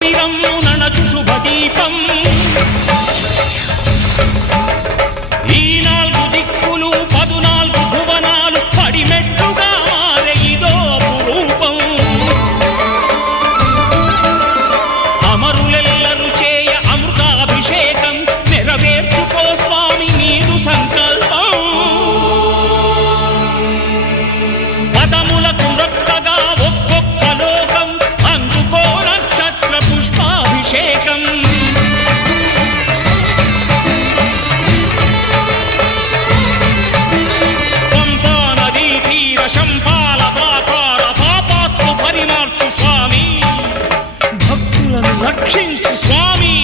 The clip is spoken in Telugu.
నడచు శుభదీపం ఈ నాలుగు దిక్కులు 14 భువనాలు పడిమెట్టుగా మారే ఇదో అపురూపం అమరులెల్లరూ చేయ అమృతాభిషేకం నెరవేర్చుకో స్వామి నీదు సంకల్పం పదములకు రొక్కగా ఒక్కొక్క లోకం అందుకో నక్షత్ర పుష్పాభిషేకం పంపా నదీ తీర శంపాల పాతాల పాపాత్ము పరిమార్చు స్వామి భక్తులను రక్షించు స్వామి